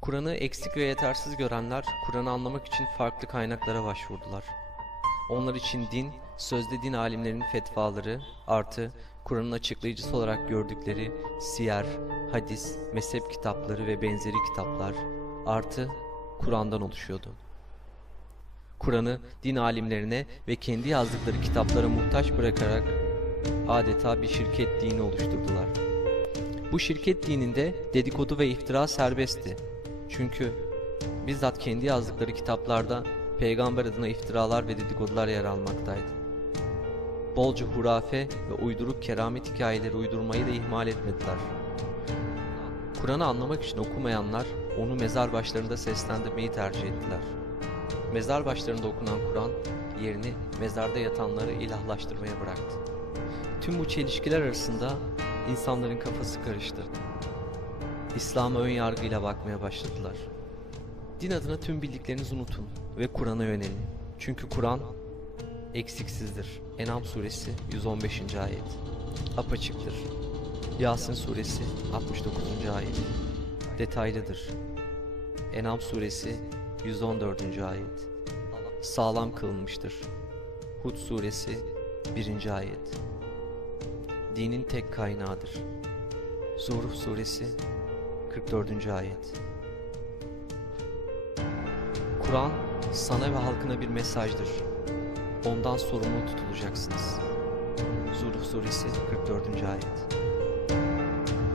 Kur'an'ı eksik ve yetersiz görenler, Kur'an'ı anlamak için farklı kaynaklara başvurdular. Onlar için din, sözde din alimlerinin fetvaları, artı Kur'an'ın açıklayıcısı olarak gördükleri siyer, hadis, mezhep kitapları ve benzeri kitaplar, artı Kur'an'dan oluşuyordu. Kur'an'ı din alimlerine ve kendi yazdıkları kitaplara muhtaç bırakarak adeta bir şirket dini oluşturdular. Bu şirket dininde dedikodu ve iftira serbestti. Çünkü bizzat kendi yazdıkları kitaplarda peygamber adına iftiralar ve dedikodular yer almaktaydı. Bolca hurafe ve uyduruk keramet hikayeleri uydurmayı da ihmal etmediler. Kur'an'ı anlamak için okumayanlar onu mezar başlarında seslendirmeyi tercih ettiler. Mezar başlarında okunan Kur'an yerini mezarda yatanları ilahlaştırmaya bıraktı. Tüm bu çelişkiler arasında insanların kafası karıştı. İslam'a ön yargıyla bakmaya başladılar. Din adına tüm bildiklerinizi unutun ve Kur'an'a yönelin. Çünkü Kur'an eksiksizdir. Enam suresi 115. ayet. Apaçıktır. Yasin suresi 69. ayet. Detaylıdır. Enam suresi 114. ayet. Sağlam kılınmıştır. Hud suresi 1. ayet. Dinin tek kaynağıdır. Zuhruf suresi 44. ayet. Kur'an sana ve halkına bir mesajdır. Ondan sorumlu tutulacaksınız. Zuhruf suresi 44. ayet.